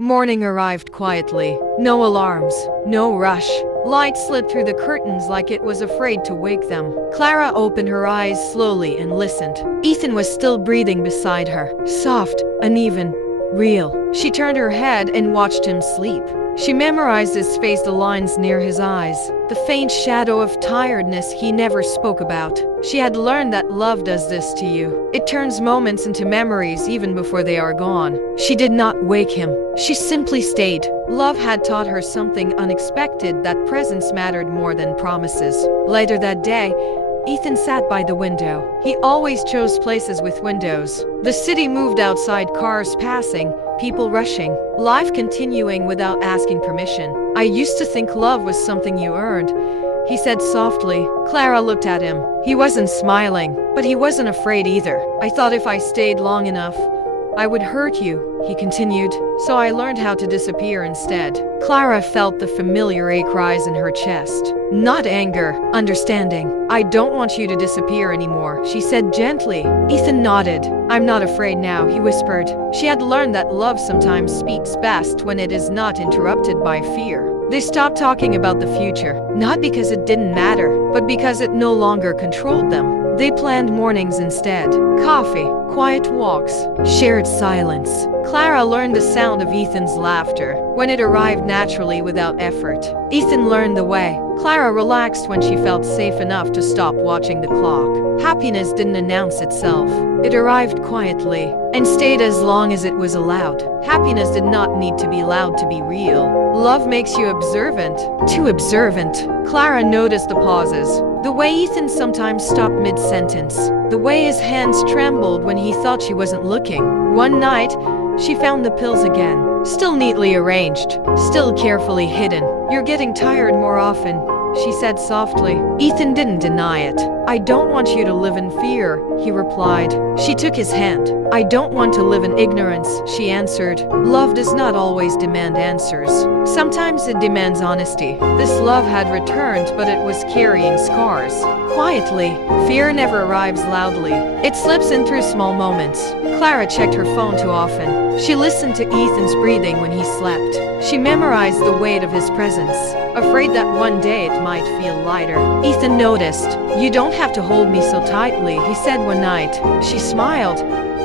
Morning arrived quietly. No alarms, no rush. Light slid through the curtains like it was afraid to wake them. Clara opened her eyes slowly and listened. Ethan was still breathing beside her. Soft, uneven, real. She turned her head and watched him sleep. She memorized his face, the lines near his eyes, the faint shadow of tiredness he never spoke about. She had learned that love does this to you. It turns moments into memories even before they are gone. She did not wake him. She simply stayed. Love had taught her something unexpected, that presence mattered more than promises. Later that day, Ethan sat by the window. He always chose places with windows. The city moved outside, cars passing, people rushing, life continuing without asking permission. I used to think love was something you earned, he said softly. Clara looked at him. He wasn't smiling, but he wasn't afraid either. I thought if I stayed long enough, I would hurt you, he continued, so I learned how to disappear instead. Clara felt the familiar ache rise in her chest. Not anger, understanding. I don't want you to disappear anymore, she said gently. Ethan nodded. I'm not afraid now, he whispered. She had learned that love sometimes speaks best when it is not interrupted by fear. They stopped talking about the future, not because it didn't matter, but because it no longer controlled them. They planned mornings instead. Coffee, quiet walks, shared silence. Clara learned the sound of Ethan's laughter when it arrived naturally without effort. Ethan learned the way. Clara relaxed when she felt safe enough to stop watching the clock. Happiness didn't announce itself. It arrived quietly and stayed as long as it was allowed. Happiness did not need to be loud to be real. Love makes you observant, too observant. Clara noticed the pauses, the way Ethan sometimes stopped mid-sentence, the way his hands trembled when he thought she wasn't looking. One night, she found the pills again, still neatly arranged, still carefully hidden. You're getting tired more often, she said softly. Ethan didn't deny it. I don't want you to live in fear, he replied. She took his hand. I don't want to live in ignorance, she answered. Love does not always demand answers. Sometimes it demands honesty. This love had returned, but it was carrying scars. Quietly, fear never arrives loudly. It slips in through small moments. Clara checked her phone too often. She listened to Ethan's breathing when he slept. She memorized the weight of his presence, afraid that one day it might feel lighter. Ethan noticed. You don't have to hold me so tightly, he said one night. She smiled,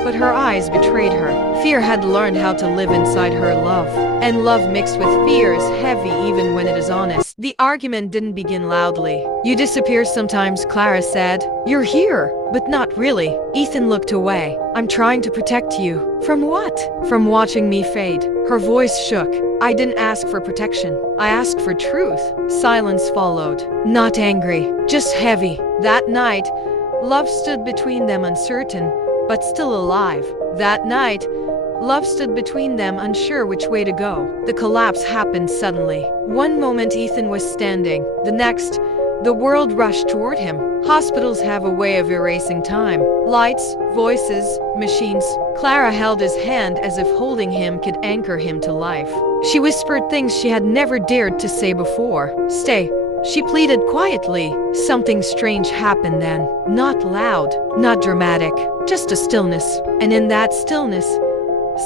but her eyes betrayed her. Fear had learned how to live inside her love, and love mixed with fear is heavy even when it is honest. The argument didn't begin loudly. You disappear sometimes, Clara said. You're here, but not really. Ethan looked away. I'm trying to protect you. From what? From watching me fade. Her voice shook. I didn't ask for protection. I asked for truth. Silence followed. Not angry, just heavy. That night, love stood between them, uncertain, but still alive. That night, love stood between them, unsure which way to go. The collapse happened suddenly. One moment Ethan was standing. The next, the world rushed toward him. Hospitals have a way of erasing time. Lights, voices, machines. Clara held his hand as if holding him could anchor him to life. She whispered things she had never dared to say before. Stay, she pleaded quietly. Something strange happened then. Not loud, not dramatic, just a stillness. And in that stillness,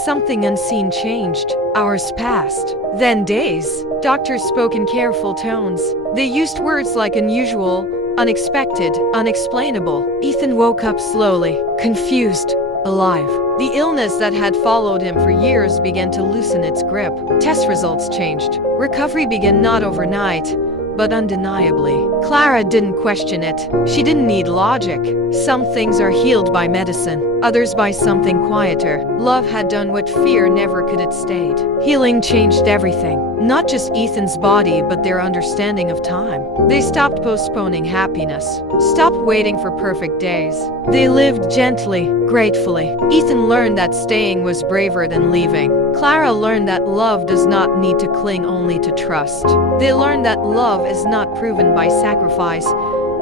something unseen changed. Hours passed, then days. Doctors spoke in careful tones. They used words like unusual, unexpected, unexplainable. Ethan woke up slowly, confused, alive. The illness that had followed him for years began to loosen its grip. Test results changed. Recovery began not overnight, but undeniably. Clara didn't question it. She didn't need logic. Some things are healed by medicine, others by something quieter. Love had done what fear never could. It stayed. Healing changed everything. Not just Ethan's body, but their understanding of time. They stopped postponing happiness, stopped waiting for perfect days. They lived gently, gratefully. Ethan learned that staying was braver than leaving. Clara learned that love does not need to cling, only to trust. They learned that love is not proven by sacrifice,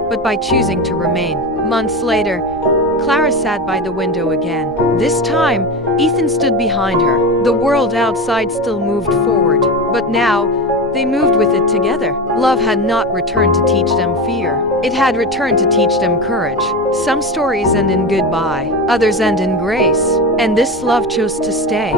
but by choosing to remain. Months later, Clara sat by the window again. This time, Ethan stood behind her. The world outside still moved forward, but now, they moved with it together. Love had not returned to teach them fear. It had returned to teach them courage. Some stories end in goodbye, others end in grace. And this love chose to stay.